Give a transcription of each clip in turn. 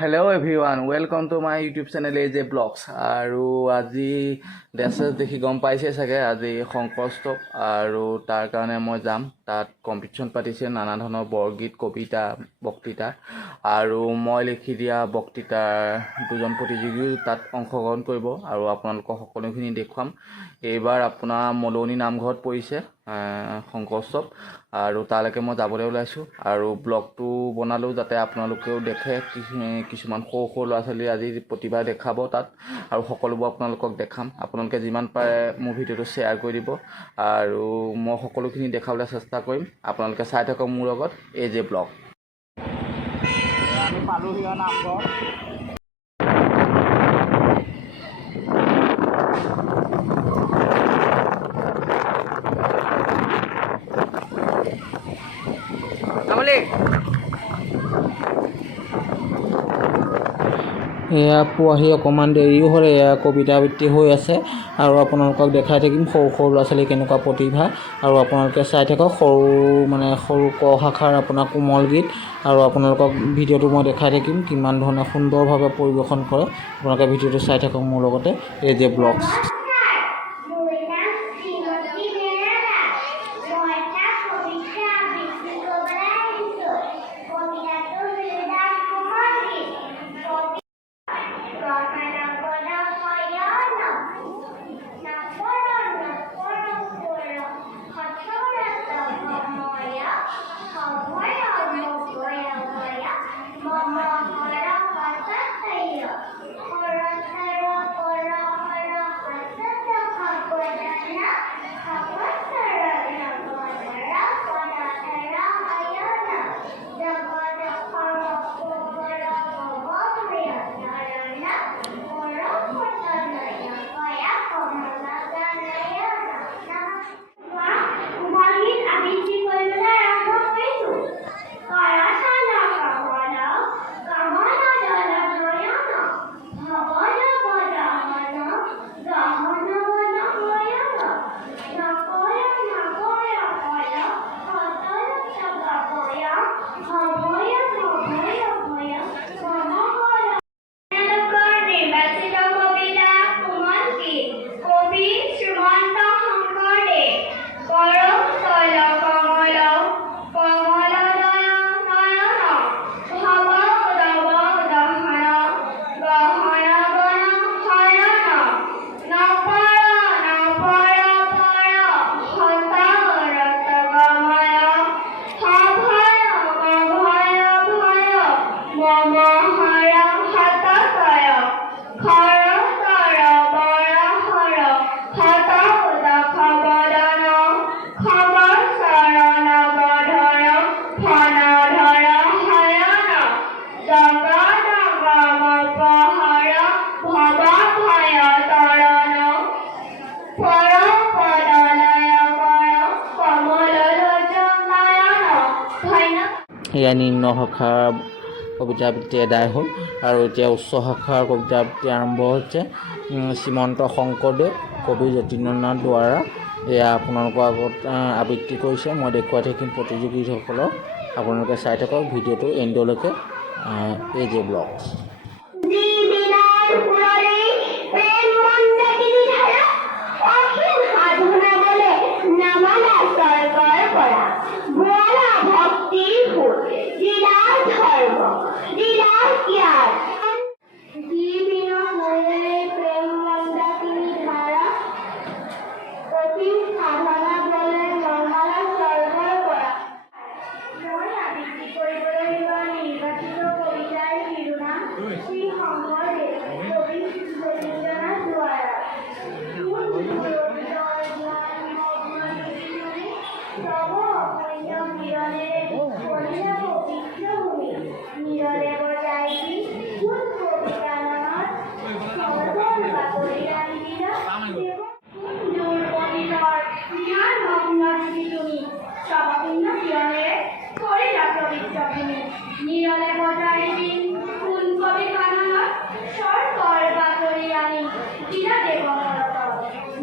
Hello everyone, welcome to my YouTube channel AJ Blogs. আৰু আজি dresses দেখি গম পাইছে চাগে আজি শংকৰ স্তূপ আৰু তাৰ কাৰণে মই যাম। তাত কম্পিটিশ্যন পাতিছে নানা ধৰণৰ বৰগীত, কবিতা, বক্তৃতা আৰু মই লিখি দিয়া বক্তৃতাৰ দুজন প্ৰতিযোগীও তাত অংশগ্ৰহণ কৰিব আৰু আপোনালোকক সকলোখিনি দেখুৱাম। এইবাৰ আপোনাৰ মলনি নামঘৰত পৰিছে শংকৰ স্তূপ আৰু তালৈকে মই যাবলৈ ওলাইছোঁ আৰু ব্লগটো বনালোঁ যাতে আপোনালোকেও দেখে কিছুমান সৰু সৰু ল'ৰা ছোৱালীৰ আজি প্ৰতিভা দেখাব তাত আৰু সকলোবোৰ আপোনালোকক দেখাম। আপোনালোকে যিমান পাৰে মোৰ ভিডিঅ'টো শ্বেয়াৰ কৰি দিব আৰু মই সকলোখিনি দেখাবলৈ চেষ্টা কৰিম। আপোনালোকে চাই থাকক মোৰ লগত AJ ব্লগ। আমি পালোহি নামঘৰ। এয়া পোৱাহি অকণমান দেৰিও হ'ল। এয়া কবিতা আবৃত্তি হৈ আছে আৰু আপোনালোকক দেখাই থাকিম সৰু সৰু ল'ৰা ছোৱালী কেনেকুৱা প্ৰতিভা আৰু আপোনালোকে চাই থাকক সৰু ক শাখাৰ আপোনাৰ কোমল গীত আৰু আপোনালোকক ভিডিঅ'টো মই দেখাই থাকিম কিমান ধৰণে সুন্দৰভাৱে পৰিৱেশন কৰে। আপোনালোকে ভিডিঅ'টো চাই থাকক মোৰ লগতে AJ ব্লগছ। এয়া নিম্ন শাখাৰ কবিতা আবৃত্তি এদায় হ'ল আৰু এতিয়া উচ্চ শাখাৰ কবিতা আবৃত্তি আৰম্ভ হৈছে। শ্ৰীমন্ত শংকৰদেৱ কবি যতীন্দ্ৰনাথ দুৱৰা এয়া আপোনালোকৰ আগত আবৃত্তি কৰিছে। মই দেখুৱাই থাকিম প্ৰতিযোগীসকলক। আপোনালোকে চাই থাকক ভিডিঅ'টো এণ্ডলৈকে AJ ব্লগছ।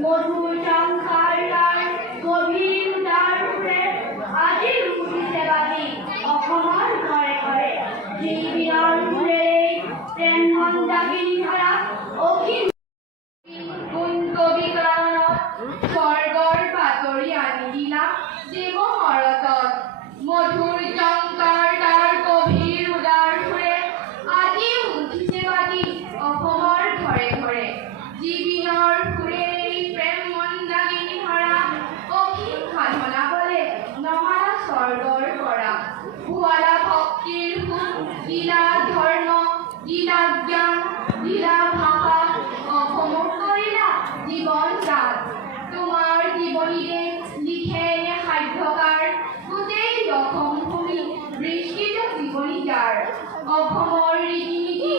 মধুৰ সংসাৰ গভীৰ উদাৰ আজি মন্দাকিনী ধৰা অখিল গুণ কবিকৰণত স্বৰ্গৰ বাতৰি আনি দিলা দেৱ হৰতত মধুৰ জংকাৰ তাৰ গভীৰ উদাৰ সুৰে আজি উঠিছে বাজি অসমৰ ঘৰে ঘৰে জীৱিনৰ সুৰেই প্ৰেম মন্দাকিনী ধৰা অখিল সাধনা বলে নমালা স্বৰ্গৰ পৰা ভুৱালা ভক্তিৰ সুখ লীলা ধৰ্ম লীলা জ্ঞান লীলা ভাষা অসমক কৰিলা জীৱন দান তোমাৰ জীৱনীৰে লিখে নে সাধ্যকাৰ গোটেই অসম ভূমি বৃষ্টিত জীৱনী যাৰ অসমৰ ৰীতি নীতি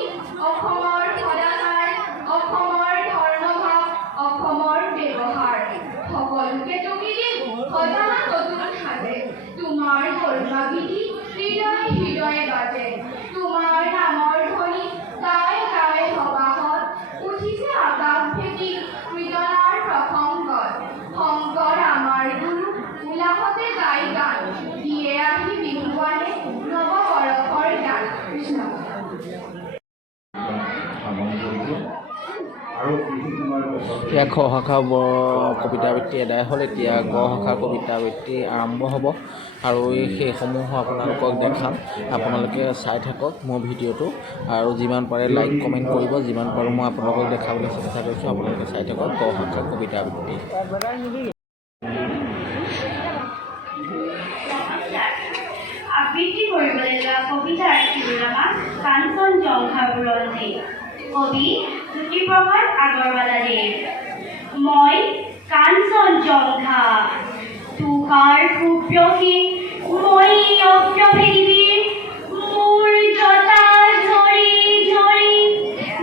অসমৰ সদাচাৰ অসমৰ ধৰ্মভাৱ অসমৰ ব্যৱহাৰ সকলোকে টকি দিম সদা নতুন সাজে তোমাৰ কৰুণা গীতি হৃদয়ে হৃদয়ে বাজে তোমাৰ নামৰ ধ্বনি গাই গাই সবাহত উঠিছে আকাশ ভেটি কীৰ্তনাৰ প্ৰসংগত শংকৰ আমাৰ গুৰু উলাহতে গাই গান দিয়ে আহি বিহুৱানে নৱবৰষৰ গান কৃষ্ণ এতিয়া খ শাখা কবিতা আবৃত্তি এদায় হ'ল এতিয়া গ শাখা কবিতা আবৃত্তি আৰম্ভ হ'ব আৰু সেইসমূহ আপোনালোকক দেখাম আপোনালোকে চাই থাকক মোৰ ভিডিঅ'টো আৰু যিমান পাৰে লাইক কমেণ্ট কৰিব যিমান পাৰোঁ মই আপোনালোকক দেখাবলৈ চেষ্টা কৰিছোঁ আপোনালোকে চাই থাকক গ শাখা কবিতা আবৃত্তি আবৃত্তি কৰিবলৈ লোৱা কবিতাৰ শিৰোনাম কাঞ্চন জংঘা বুৰঞ্জী কবি জ্যোতিপ্ৰসাদ আগৰৱালাদেৱ মই কাঞ্চন জংঘা তুষাৰ সুপ্ৰসী মই অপ্ৰভেদীৰ মোৰ জটা ঝৰি ঝৰি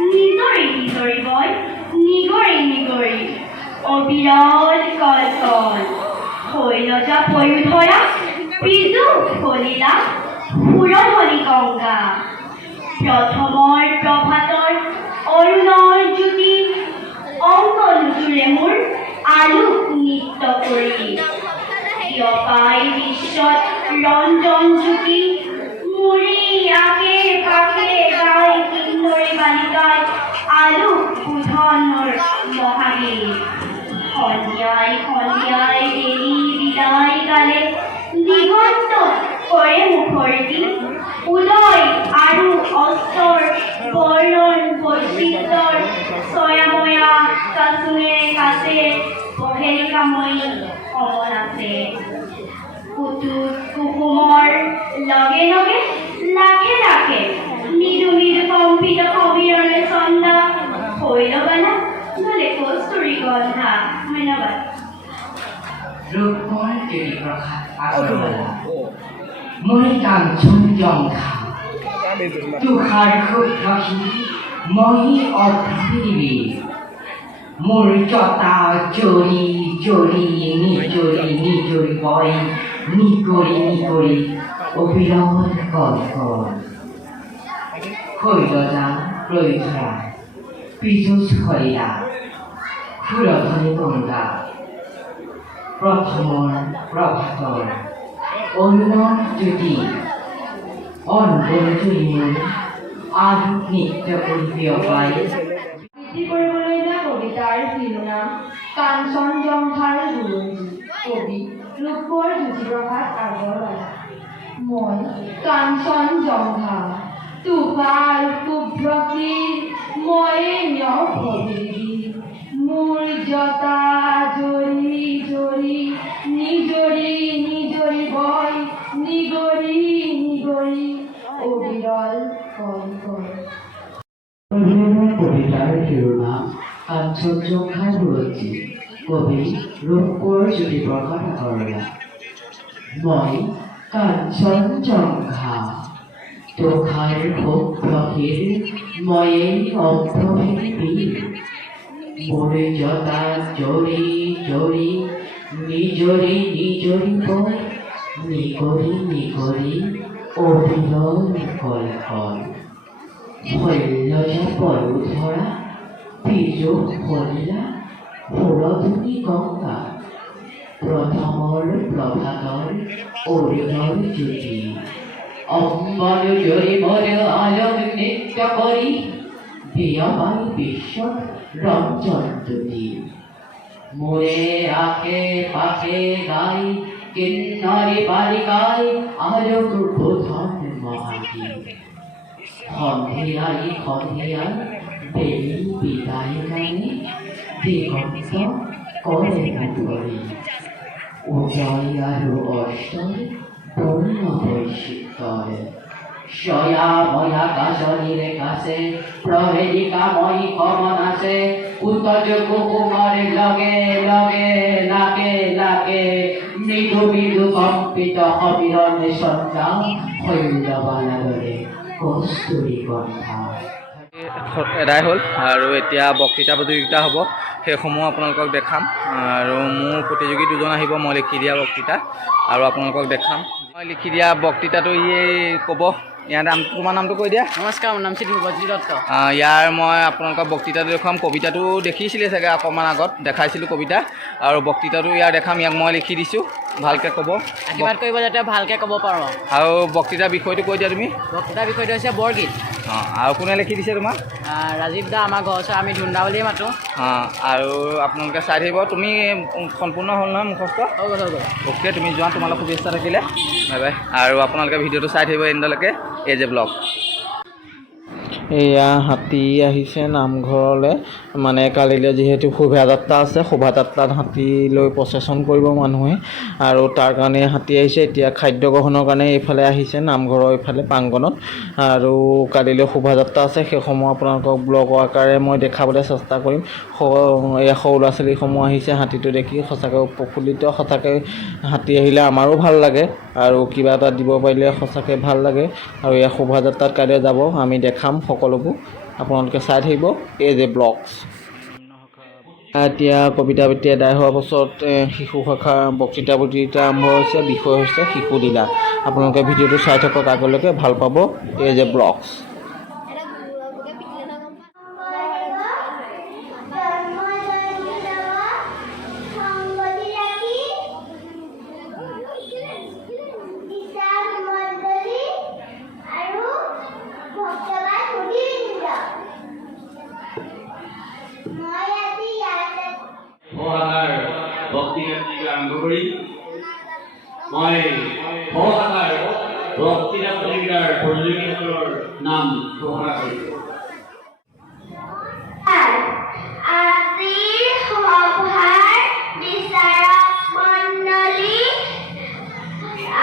নিজৰি নিজৰি বয় নিগৰি নিগৰি অবিৰল কল্পন শৈলজা পয়ু ধৰা বিজু ফলিলা সুৰধলি গংগা প্ৰথমৰ প্ৰভাতৰ অৰুণৰ জ্যোতি অংক নুজুৰে মোৰ আলোক নৃত্য কৰি বিয়পাই বিশ্বত ৰঞ্জন জ্যোতি মুৰি আগে পাকে গাই কিন্নৰী বালিকাই আলোক শোধনৰ মহাগীত সন্ধিয়াই সন্ধিয়াই দেৰি বিদায় গালে দিগন্ত কৰে মুখৰ্জী উদয় আৰু অস্তৰ বৰ্ণন বৈচিত্ৰৰ ছয়াময়া কাচুৱে কাছে পহেলিকাময়ী সমন আছে কুতুত কুকুমৰ লগে লগে লাখে লাখে মৃদু মৃদু কম্পিত কবিৰৰে চন্দা শৈলবালা নলে কস্তুৰী গন্ধা ধন্যবাদ ৰূপৰ জ্যোতিপ্ৰসাদ আগৰৱালা মই কাঞ্চন জংঘা তুষাৰ সুপ্ৰসী মই অপ্ৰভেদী মোৰ জটা জৰি জৰি নিজৰি নিজৰি বয় নিগৰি নিগৰি অবিৰল কল্পন শৈলজা প্ৰয়ু ধৰা পীযুষ ফলিলা সুৰধনি গংগা প্ৰথমৰ প্ৰভাতৰ অৰুণৰ জ্যোতি অনবৰজনী মোৰ আলোক নৃত্য কৰি বিয়পাই আবৃত্তি কৰিবলৈ লোৱা কবিতাৰ শিৰোনাম কাঞ্চন জংঘাৰ বুৰঞ্জী কবি ৰূপৰ জ্যোতিপ্ৰসাদ আগৰৱালা মই কাঞ্চন জংঘা তুষাৰ সুপ্ৰসী মই অপ্ৰভেদী মোৰ জটা জৰি জৰি নিজৰি নিজৰি বয় নিগৰি নিগৰি অবিৰল কল্পন কবিতাৰ শিৰোনাম কাঞ্চন জংঘাৰ বুৰঞ্জী কবি ৰূপৰ জ্যোতিপ্ৰসাদ আগৰৱালা মই কাঞ্চন জংঘা তুষাৰ সুপ্ৰসীৰ ময়ে অপ্ৰভেদী মোৰ জটা জৰি জৰি নিজৰি নিজৰি বয় নিগৰি নিগৰি অবিৰল কল্পন শৈলজা পয়ু ধৰা পীযুষ ফলিলা সুৰধনি গংগা প্ৰথমৰ প্ৰভাতৰ অৰুণৰ জ্যোতি অম্বল জৰি মোৰ আলোক নৃত্য কৰি প্ৰিয়বাই বিশ্বত ৰঞ্জন তুলি মোৰে আশে পাশে গাই কিন্নৰী বালিকাই আৰু দুৰ্বোধন মহাগী সন্ধিয়াই সন্ধিয়াই বেলি বিদায় গানে দিগন্ত কৰে মুকলি উজয় আৰু অষ্টই পূৰ্ণ বৈচিত্ৰ্যৰে স্বয়াময়া গাজনিৰে কাছে প্ৰহেলিকাময়ী কমন আছে উত্তজ কুকুমৰে লগে লগে লাগে লাগে মৃদু মৃদু কম্পিত সবিৰণে চন্দা শৈলবালা দৰে কস্তুৰী কণ্ঠা এদাই হ'ল আৰু এতিয়া বক্তৃতা প্ৰতিযোগিতা হ'ব সেইসমূহ আপোনালোকক দেখাম আৰু মোৰ প্ৰতিযোগী দুজন আহিব মই লিখি দিয়া বক্তৃতা আৰু আপোনালোকক দেখাম মই লিখি দিয়া বক্তৃতাটো ইয়ে ক'ব ইয়াৰ নাম তোমাৰ নামটো কৈ দিয়া নমস্কাৰ মোৰ নাম শ্ৰী ধ্ৰুৱজ্যোতি দত্ত ইয়াৰ মই আপোনালোকক বক্তৃতাটো দেখুৱাম কবিতাটো দেখিছিলে চাগে অকণমান আগত দেখাইছিলোঁ কবিতা আৰু বক্তৃতাটো ইয়াৰ দেখাম ইয়াক মই লিখি দিছোঁ ভালকৈ ক'ব আশীৰ্বাদ কৰিব যাতে ভালকৈ ক'ব পাৰোঁ আৰু বক্তৃতাৰ বিষয়টো কৈ দিয়া তুমি বক্তৃতাৰ বিষয়টো হৈছে বৰগীত অঁ আৰু কোনে লিখি দিছে তোমাক ৰাজীৱ দা আমাৰ ঘৰৰ ওচৰত আমি ধুন্দা বুলিয়ে মাতোঁ অঁ আৰু আপোনালোকে চাই থাকিব তুমি সম্পূৰ্ণ হ'ল নহয় মুখস্থ হৈ গ'ল হৈ গ'ল অ'কে তুমি যোৱা তোমালোক শুভেচ্ছা থাকিলে বাই বাই আৰু আপোনালোকে ভিডিঅ'টো চাই থাকিব এণ্ডলৈকে AJ ব্লগ এয়া হাতী আহিছে নামঘৰলৈ মানে কালিলৈ যিহেতু শোভাযাত্ৰা আছে শোভাযাত্ৰাত হাতী লৈ প্ৰচেশ্যন কৰিব মানুহে আৰু তাৰ কাৰণে হাতী আহিছে এতিয়া খাদ্য গ্ৰহণৰ কাৰণে এইফালে আহিছে নামঘৰৰ এইফালে প্ৰাংগণত আৰু কালিলৈ শোভাযাত্ৰা আছে সেইসমূহ আপোনালোকক ব্লগৰ আকাৰে মই দেখাবলৈ চেষ্টা কৰিম এয়া সৰু ল'ৰা ছোৱালীসমূহ আহিছে হাতীটো দেখি সঁচাকৈ প্ৰফুল্লিত সঁচাকৈ হাতী আহিলে আমাৰো ভাল লাগে আৰু কিবা এটা দিব পাৰিলে সঁচাকৈ ভাল লাগে আৰু এয়া শোভাযাত্ৰাত কাইলৈ যাব আমি দেখাম সকলোবোৰ আপোনালোকে চাই থাকিব AJ ব্লগছ এতিয়া কবিতা আবৃত্তি আদায় হোৱাৰ পাছত শিশু শাখাৰ বক্তৃতা প্ৰতিযোগিতা আৰম্ভ হৈছে বিষয় হৈছে শিশু লীলা আপোনালোকে ভিডিঅ'টো চাই থাকক আগলৈকে ভাল পাব AJ ব্লগছ বক্তৃতা আৰম্ভ কৰি মই বক্তৃতা প্ৰতিযোগিতাৰ প্ৰতিযোগীসকলৰ নাম ঘোষণা কৰিছোঁ আজিৰ সভাৰ বিচাৰক মণ্ডলী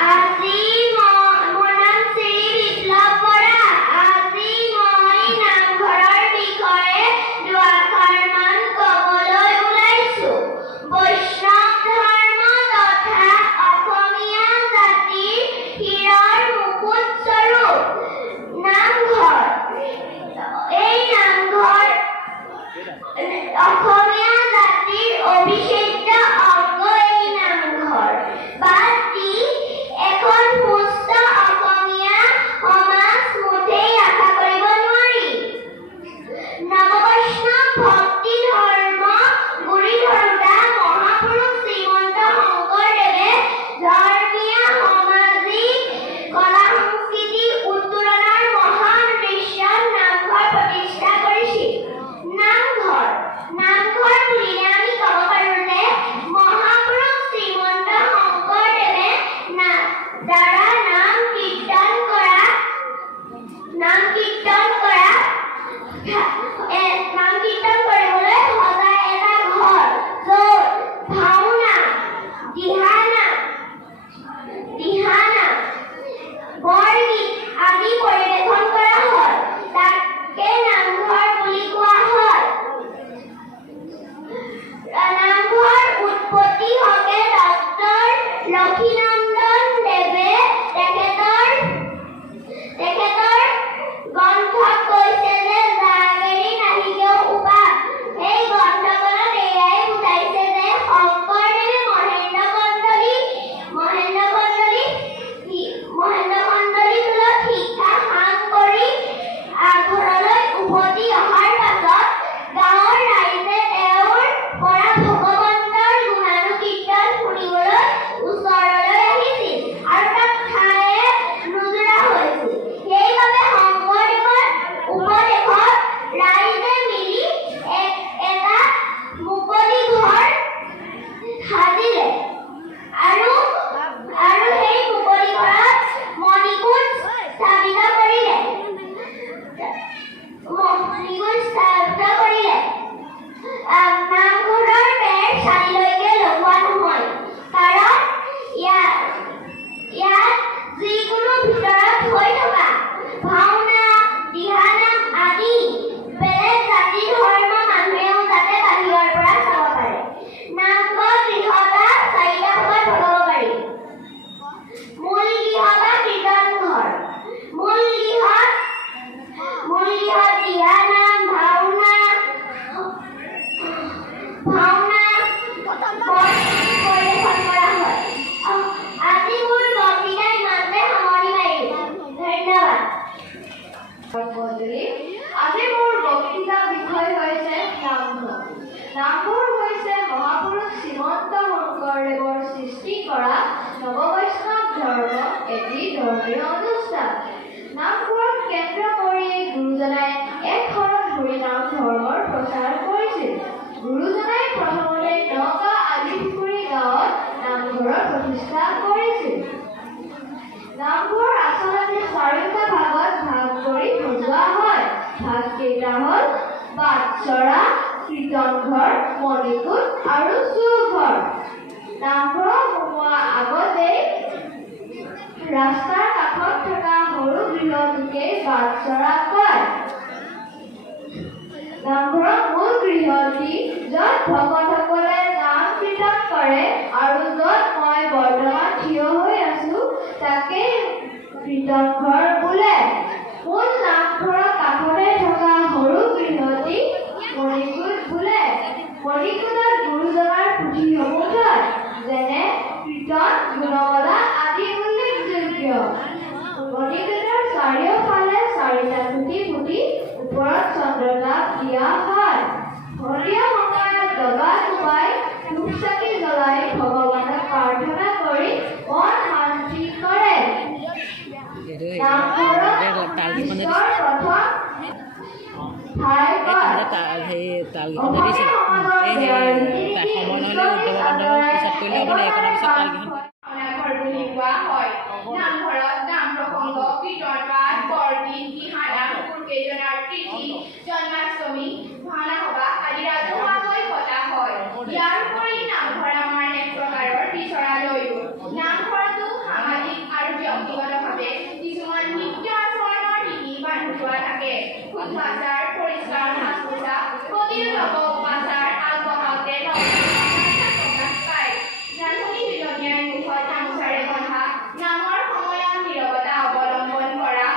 আজি মোৰ নাম শ্ৰী বিপ্লৱ বৰা আজি মই নামঘৰৰ বিষয়ে দুআষাৰমান ক'বলৈ ওলাইছোঁ বৈষ্ণৱ ধৰ্ম তথা অসমীয়া জাতিৰ শিৰৰ মুকুট স্বৰূপ নামঘৰ এই নামঘৰ অসমীয়া জাতিৰ অবিচ্ছেদ্য অংগ এই নামঘৰ বাদ দি এখন সুস্থ অসমীয়া সমাজ মুঠেই আশা কৰিব নোৱাৰি নৱবৈষ্ণৱ ভক্তি ধৰ্ম গুৰি ধৰোঁতা মহাপুৰুষ শ্ৰীমন্ত শংকৰদেৱে ধৰ্মীয় সামাজিক কলা সংস্কৃতি উত্তৰণৰ মহান দৃশ্যত নামঘৰ প্ৰতিষ্ঠা কৰিছিল নামঘৰ বুলিলে আমি ক'ব পাৰোঁ যে মহাপুৰুষ শ্ৰীমন্ত শংকৰদেৱে দ্বাৰা নাম কীৰ্তন কৰা কৰিবলৈ সদায় এটা ঘৰ য'ত ভাওনা দিহানা বৰগীত আদি পৰিৱেশন কৰা হয় তাকে নামঘৰ বুলি কোৱা হয় নামঘৰ উৎপত্তি হকে ডক্টৰ লক্ষীনন্দন দেৱে তেখেতৰ বদলি আজি মোৰ বক্তৃতা বিষয় হৈছে নামঘৰ। নামঘৰ হৈছে মহাপুৰুষ শ্ৰীমন্ত শংকৰদেৱৰ সৃষ্টি কৰা নৱবৈষ্ণৱ ধৰ্ম এটি ধৰ্মীয় অনুষ্ঠান। নামঘৰক কেন্দ্ৰ কৰি গুৰুজনাই এক শৰণ হৰিনাম ধৰ্মৰ প্ৰচাৰ কৰিছিল। গুৰুজনাই প্ৰথমতে নগাঁও আলিপুখুৰী গাঁৱত নামঘৰৰ প্ৰতিষ্ঠা কৰিছিল। নামঘৰ আচলতে চাৰিটা ভাগত ভাগ কৰি সজোৱা হয়। ভাগকেইটা হ'ল বাটচৰা, কীৰ্তনঘৰ, মণিকূট আৰু চুৰঘৰ। নামঘৰ সোমোৱাৰ আগতেই ৰাস্তাৰ কাষত থকা সৰু গৃহটোকেই বাটচৰা কয়। নামঘৰৰ মূল গৃহটি য'ত ভকতসকলে নাম কীৰ্তন কৰে আৰু য'ত মই বৰ্তমান থিয় হৈ আছো তাকেই কীৰ্তনঘৰ বোলে। মূল নামঘৰৰ কাষতে থকা সৰু গৃহটি মণিকূট বোলে। মণিকূটত গুৰুজনাৰ পুথিসমূহ থয়, যেনে কীৰ্তন, গুণমালা আদি উল্লেখযোগ্য। মণিকূটৰ চাৰিওফালে চাৰিটা খুঁটি পুতি ওপৰত চন্দ্ৰতাপ দিয়া হয়। সন্ধিয়া সময়ত দবা কোবাই ধূপ চাকি জ্বলাই ভগৱানক প্ৰাৰ্থনা কৰি মন শান্তি কৰে। নামঘৰত বিশ্বৰ প্ৰথম ঠাই কয়। সেই তালকেইখন দিছিল সময় নহ'লে উদ্ধৱ বান্ধৱক পিছত কৰিলে হ'বনে এইখনৰ পিছত তালকেইখন নামঘৰ বুলি কোৱা হয়। নামঘৰত নাম প্ৰসংগ, কীৰ্তন পাঠ, বৰগীত, দিহানাম, গুৰুকেইজনাৰ তিথি, জন্মাষ্টমী, ভাওনা সভা আদি ৰাজহুৱাকৈ পতা হয়। ইয়াৰ উপৰি নামঘৰ আমাৰ এক প্ৰকাৰৰ বিচৰালয়ো। নামঘৰতো সামাজিক আৰু ব্যক্তিগতভাৱে কিছুমান নিত্য আচৰণৰ নীতি বান্ধি থোৱা থাকে। সুচাচাৰ, পৰিষ্কাৰ সাজ পোছাক, প্ৰতিটো লোক উপাচাৰ আগবঢ়াওঁতে প্ৰকাশ পায়। ৰান্ধনি বিলনীয়াৰ মুখত গামোচাৰে বন্ধা, নামৰ সময়ত নীৰৱতা অৱলম্বন কৰা,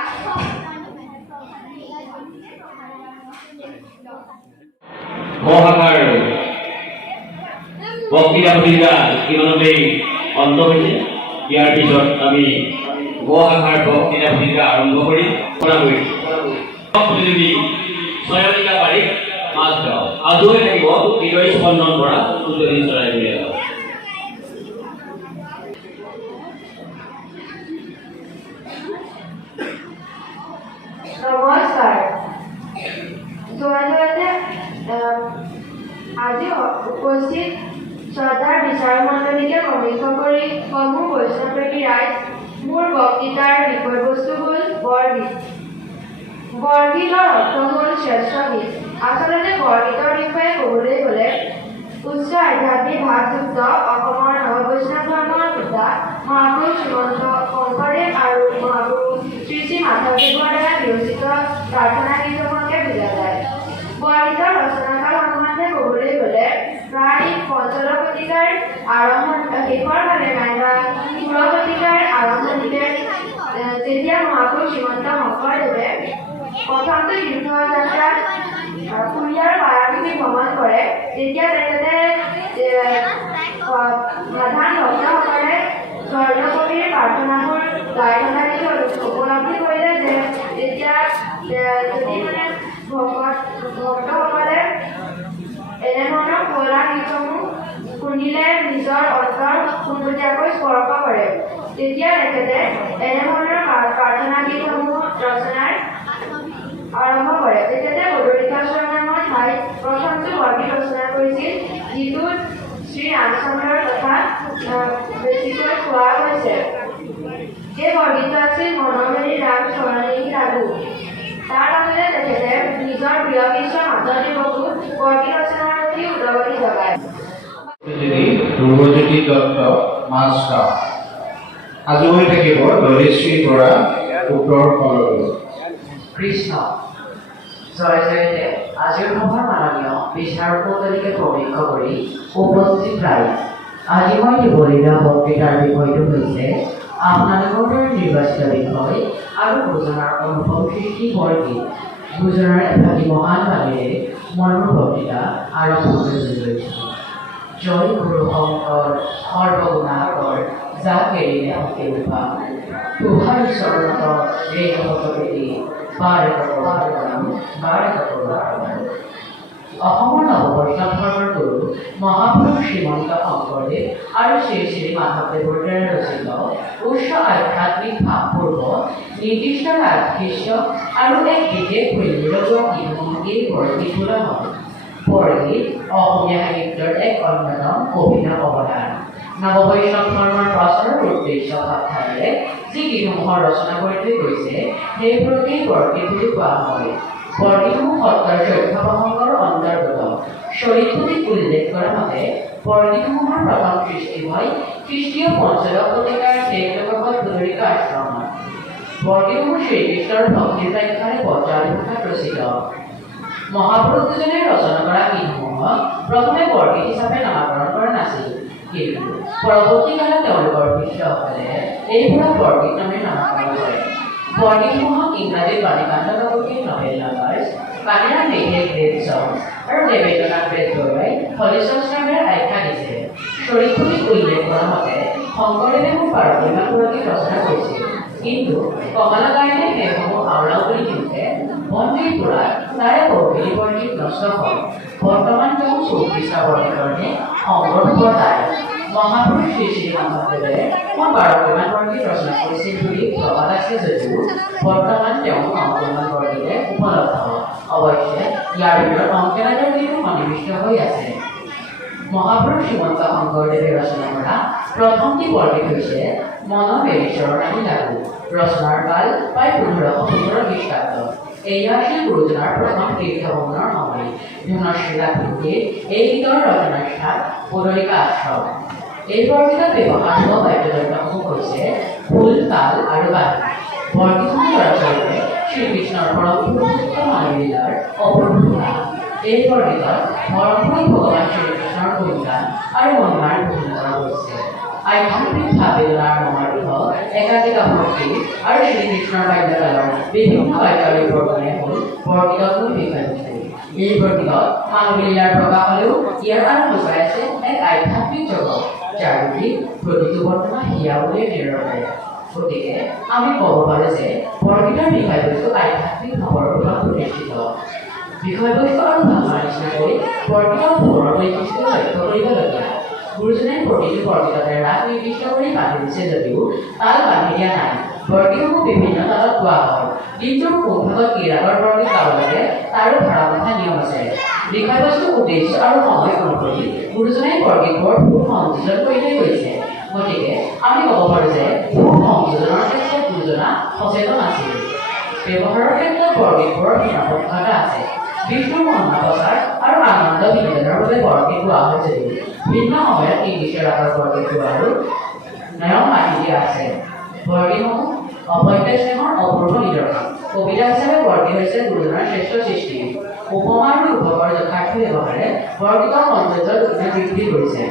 মহাভাষাৰ বক্তৃতা ভূমিকা ইমানতেই অন্ত হৈছে। ইয়াৰ পিছত আমি মহাভাষাৰ বক্তৃতা ভূমিকা আৰম্ভ কৰিম। প্ৰতিযোগী ছয়নিকা পাৰিক মাজগাঁও আজৰি থাকিব হৃদয় স্পন্দন কৰা উজনি চৰাই বুলি নমস্কাৰ। আজি উপস্থিত শ্ৰদ্ধাৰ বিচাৰ মণ্ডলীকে প্ৰমুখ্য কৰি সমূহ বৈষ্ণৱী ৰাইজ, মোৰ বক্তৃতাৰ বিষয়বস্তু হ'ল বৰগীত। বৰগীতৰ অৰ্থ হ'ল শ্ৰেষ্ঠ গীত। আচলতে বৰগীতৰ বিষয়ে ক'বলৈ গ'লে উচ্চ আধ্যাত্মিক ভাৱযুক্ত অসমৰ নৱবৈষ্ণৱ ধৰ্মৰ পিতা মহাপুৰুষ শ্ৰীমন্ত শংকৰদেৱ আৰু মহাপুৰুষ শ্ৰী শ্ৰী মাধৱদেৱৰ দ্বাৰা বিৰচিত প্ৰাৰ্থনা গীতসমূহকে বুজা যায়। বৰগীতৰ ৰচনাকাল সম্বন্ধে ক'বলৈ গ'লে প্ৰায় পঞ্চদশ শতিকাৰ শেষৰ ফালে নাইবা ষোড়শ শতিকাৰ আৰম্ভণিতে যেতিয়া মহাপুৰুষ শ্ৰীমন্ত শংকৰদেৱে প্ৰথমটো তীৰ্থযাত্ৰাত পুৰীয়াৰ বাৰাণসী ভ্ৰমণ কৰে, তেতিয়া তেখেতে প্ৰধান ভক্তসকলে স্বৰ্ণকবিৰ প্ৰাৰ্থনাবোৰ গাই থকা দেখি উপলব্ধি কৰিলে যে তেতিয়া যদি মানে ভক্তসকলে এনেধৰণৰ পুৰণা গীতসমূহ শুনিলে নিজৰ অন্তৰ পোনপটীয়াকৈ স্পৰ্শ কৰে, তেতিয়া তেখেতে এনেধৰণৰ প্ৰাৰ্থনা গীতসমূহ ৰচনাৰ আৰম্ভ কৰে। তেখেতে বদৰিকাশ্ৰম নামৰ ঠাইত প্ৰথমটো বৰগীত ৰচনা কৰিছিল, যিটোত শ্ৰী ৰামচন্দ্ৰৰ কথা বেছিকৈ কোৱা হৈছে। এই বৰগীতটো আছিল মনোমেৰি ৰাম চৰণী লাগু। তাৰ পাছতে তেখেতে নিজৰ প্ৰিয় কৃষ্ণৰ মাধৱদেৱকো বৰগীত ৰচনাৰ প্ৰতি উদগনি জগায়। ধ্ৰুৱজ্যোতি দত্ত মাজগাঁও আজৰি থাকিব ধৰিশ্ৰীৰ পৰা উত্তৰ ফললৈ। কৃষ্ণ জয় জয়তে আজিৰ সভাৰ মাননীয় বিচাৰ মণ্ডলীকে প্ৰমুখ্য কৰি উপস্থিত ৰাইজ, আজি মই দিবলগীয়া বক্তৃতাৰ বিষয়টো হৈছে আপোনালোকৰ দ্বাৰা নিৰ্বাচিত বিষয় আৰু গুজৰাৰ অনুভৱ কীৰ্তি বৰগীত। গুজৰাৰ এভাগী মহান বাণীৰে মই মোৰ বক্তৃতা আৰম্ভ কৰিবলৈ লৈছোঁ। জয় গুৰু শংকৰ সৰ্বগুণাকৰ যাক এৰিলে অতি ৰূপা। তুহাৰ চৰণত ৰেণুপতি বাৰে অসমৰ নৱবৈষ্ণৱ ধৰ্মৰ গুৰু মহাপুৰুষ শ্ৰীমন্ত শংকৰদেৱ আৰু শ্ৰী শ্ৰী মাধৱদেৱৰ দ্বাৰা ৰচিত উচ্চ আধ্যাত্মিক ভাৱপূৰ্ব নিৰ্দিষ্ট ৰাজশিষ্য আৰু এক বিশেষ মূল্যযোগ্য গীতসমূহেই বৰগীত বোলা হয়। বৰগীত অসমীয়া সাহিত্যৰ এক অন্যতম অভিনৱ অৱদান। নৱবৈষ্ণৱ ধৰ্মৰ প্ৰচাৰৰ উদ্দেশ্য ভাৱধাৰাৰে যি গীতসমূহৰ ৰচনা কৰি থৈ গৈছে সেইবোৰকেই বৰগীত বুলি কোৱা হয়। বৰগীতসমূহ সত্ৰৰ চৈধ্য প্ৰসংগৰ অন্তৰ্গত। চৰিতপুথিত উল্লেখ কৰা মতে বৰগীতসমূহৰ প্ৰথম সৃষ্টি হয় খ্ৰীষ্টীয় পঞ্চদশ শতিকাৰ শেষ দশকত পুনৰিকা আশ্ৰমত। বৰগীতসমূহ শ্ৰীকৃষ্ণৰ ভক্তিৰ ব্যাখ্যাৰে বজ্ৰাৱলী ভাষাত ৰচিত। মহাপুৰুষ দুজনে ৰচনা কৰা গীতসমূহক প্ৰথমে বৰগীত হিচাপে নামাকৰণ কৰা নাছিল, কিন্তু পৰৱৰ্তী কালত তেওঁলোকৰ শিষ্যসকলে এইবোৰক বৰগীত নামে নামাকৰণ কৰে। বৰগীতসমূহক ইংৰাজীত বাণীকান্ত কাকতিৰ নভেল নাম্বাৰ্ছ, বাণীৰাম মেধিয়ে গ্ৰেট ছংছ আৰু দেৱেন্দ্ৰনাথ বেজবৰুৱাই হলি ছংছ নামেৰে আখ্যা দিছে। চৰিতপুথিত উল্লেখ কৰা মতে শংকৰদেৱে মোৰ 12মান বৰগীত ৰচনা কৰিছিল, কিন্তু কমলা গায়নে সেইসমূহ আওৰাও বুলি দিওঁতে মন্দিৰ পুৰাত তাৰে বহুখিনি বৰগীত নষ্ট হ'ল। বৰ্তমান তেওঁ 34টা বৰগীতৰণে সংগ্ৰহ যায়। মহাপুৰুষ শ্ৰী শ্ৰী মাধৱদেৱে মোৰ 12মান বৰগীত ৰচনা কৰিছিল বুলি প্ৰবাদ আছে যদিও বৰ্তমান তেওঁ 9মান বৰগীতে উপলব্ধ। অৱশ্যে ইয়াৰ ভিতৰত অংকেনাটৰ গীতো সন্নিৱিষ্ট হৈ আছে। মহাপুৰুষ শ্ৰীমন্ত শংকৰদেৱে ৰচনা কৰা প্ৰথমটি বৰগীত হৈছে মনমেৰিশ্বৰৰ নামি লাগু। ৰচনাৰ কাল প্ৰায় 1515 খ্ৰীষ্টাব্দ। এয়া আছিল গুৰুজনাৰ প্ৰথম তীৰ্থভ্ৰমণৰ সময়। ধনশ্ৰী লাভুতিৰ এই গীতৰ ৰচনাৰ স্থান পুনৰিকা আশ্ৰম। এই বৰগীতত ব্যৱহাৰ হোৱা বাদ্যযন্ত্ৰসমূহ হৈছে খোল, তাল আৰু বাঁহী। বৰগীতসমূহ ৰচনাৰে শ্ৰীকৃষ্ণৰ পৰম গুৰুভক্ত মানৱীলাৰ অপূৰ্বতা। এই বৰগীতত মৰমপুৰী ভগৱান শ্ৰীকৃষ্ণৰ গুণগান আৰু মহিমাৰ ঘোষণা কৰা হৈছে। আধ্যাত্মিক ভাবেদনাৰ মহাৰূঢ় একাধিকা ভক্তি আৰু শ্ৰীকৃষ্ণৰ বাল্যকালৰ বিভিন্ন কাৰ্যাৱলীৰ বৰ্ণনাই হ'ল বৰগীতত মূল বিষয়বস্তু। এই বৰগীতত মানৱীলাৰ প্ৰকাশ হ'লেও ইয়াৰ আঁৰত লুকাই আছে এক আধ্যাত্মিক জগত, যাৰ প্ৰতি প্ৰতিটো বৰ্ণনা হিয়া বুলিয়ে নিৰপে। গতিকে আমি ক'ব পাৰোঁ যে বৰগীতৰ বিষয়বস্তু আধ্যাত্মিক ভাৱৰ ওপৰত প্ৰতিষ্ঠিত। বিষয়বস্তু আৰু ভাষাৰ নিচিনাকৈ বৰগীতৰ সুৰৰ বৈশিষ্ট্য লক্ষ্য কৰিবলগীয়া। গুৰুজনে প্ৰতিটো বৰগীততে ৰাগ নিৰ্দিষ্ট কৰি বান্ধি দিছে যদিও তাল বান্ধি দিয়া নাই। বৰগীতসমূহ বিভিন্ন তালত গোৱা হয়। দিনটোৰ কোন ভাগত কি ৰাগৰ বৰগীত গাব লাগে তাৰো ধাৰাবন্ধা নিয়ম আছে। বিষয়বস্তু, উদ্দেশ্য আৰু সময় অনুসৰি গুৰুজনে বৰগীতবোৰ সুৰ সংযোজন কৰি থৈ গৈছে। গতিকে আমি ক'ব পাৰোঁ যে সুৰ সংযোজনৰ ক্ষেত্ৰত গুৰুজনা সচেতন আছিল। ব্যৱহাৰৰ ক্ষেত্ৰত বৰগীতবোৰৰ সীমাবদ্ধতা আছে। বিষ্ণুৰ মহিমা প্ৰচাৰ আৰু আনন্দ বিনোদনৰ বাবে বৰগীত গোৱা হয় যদিও ভিন্ন সময়ত নিৰ্দিষ্ট ৰাগৰ বৰগীত গোৱাৰো নিয়ম মানি দিয়া আছে। বৰগীতসমূহ অভ্যন্ত স্নেহৰ অপূৰ্ব নিদৰ্শন। কবিতা হিচাপে বৰগীত হৈছে গুৰুজনাৰ শ্ৰেষ্ঠ সৃষ্টি। উপমা আৰু ৰূপকৰ যথাৰ্থ ব্যৱহাৰে বৰগীতৰ সৌন্দৰ্য দুগুণে বৃদ্ধি কৰিছে।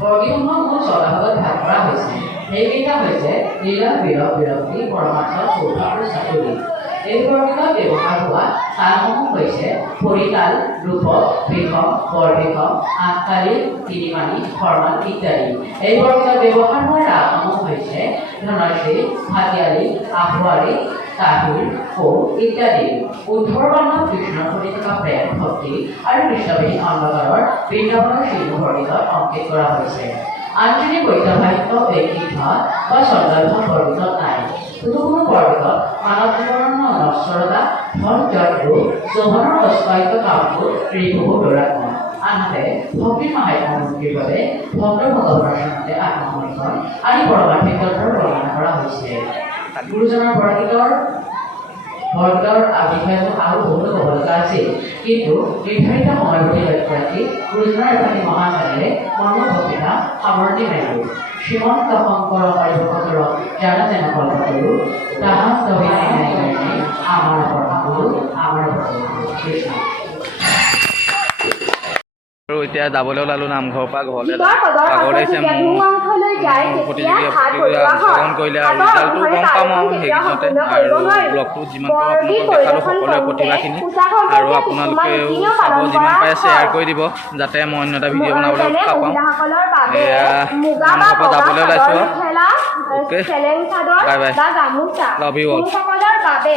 বৰগীতসমূহক মূল 6টা ভাগত ভাগ কৰা হৈছে। সেইকেইটা হৈছে লীলা, বিৰহ, বিৰক্তি, পৰমাৰ্থ, চৌধ আৰু চাতুৰী। এই বৰগীতত ব্যৱহাৰ হোৱা তালসমূহ হৈছে পৰিতাল, ৰূপক, বৃষম, বৰবৃষম, আঠতালী, তিনিমানী, ফৰমান ইত্যাদি। এই বৰগীতত ব্যৱহাৰ হোৱা ৰাগসমূহ হৈছে ধনশ্ৰী, ভাটিয়ালী, আহোৱাৰী, তাহিৰ, কৌ ইত্যাদি। উদ্ধৰ বৰ্ণত কৃষ্ণৰ প্ৰতি থকা প্ৰেম, ভক্তি আৰু কৃষ্ণবেদী অন্ধকাৰৰ বৃন্দাবনৰ শিল্প বৰগীতত অংকিত কৰা হৈছে। আনজনী বৈদ্যসাহিত্য, ব্যক্তিত্ব বা চন্দৰ্ভ বৰগীতত নাই। কোনো বৰগীতত মানৱ জীৱনৰ নশ্বৰতা, ধৈৰ্য্য, যৌৱনৰ অস্বায়িত্ব কামবোৰ ঋতুবোৰ দৌৰাত্মক। আনহাতে ভক্তিৰ মাহাত্ম্যমুক্তিৰ বাবে ভক্ত ভগৱানৰ চৰণতে আত্মসমৰ্পণ আদি পৰমাৰ্থিক তত্ত্বৰ বৰ্ণনা কৰা হৈছে। গুৰুজনাৰ বৰগীতৰ বিষয়সমূহ আৰু বহুতো ক'ব লগা আছিল, কিন্তু নিৰ্ধাৰিত সময়ৰ প্ৰতি লক্ষ্য ৰাখি গুৰুজনাৰ এভাগী মহান বাণীৰে মৰ্মভক্তিতা সামৰণি মাৰিলোঁ। শ্ৰীমন্ত শংকৰ হৰিভকতৰ জানা যেন কল্প কৰোঁ, তাহাত তবিনাই নাই কাৰণে আমাৰ পৰমাগুৰু, আমাৰ কৃষ্ণ। আৰু এতিয়া যাবলৈ ওলালোঁ নামঘৰৰ পৰা ঘৰলৈ। জীৱৰ পদৰ ভাগৰ লাগিছে পাছত মোৰ। অংশলৈ যায় তেতিয়া ভাত বনোৱা হয়। অংশগ্ৰহণ কৰিলে আৰু ৰিজাল্টটো গম পাম আৰু সেইকেইদিনতে আৰু ব্লগটো যিমান পাৰোঁ আপোনালোকক দেখালোঁ সকলোৱে প্ৰতিভাখিনি আৰু আপোনালোকেও চাব যিমান পাৰে শ্বেয়াৰ কৰি দিব যাতে মই অন্য এটা ভিডিঅ' বনাবলৈ উৎসাহ পাওঁ। মহিলাসকলৰ বাবে এয়া মুগা বা নামঘৰ বগা যাবলৈ চাদৰ ওলাইছোঁ। মেখেলা, Okay. চেলেং চাদৰ Bye bye. বা গামোচা Love you all. পুৰুষসকলৰ বাবে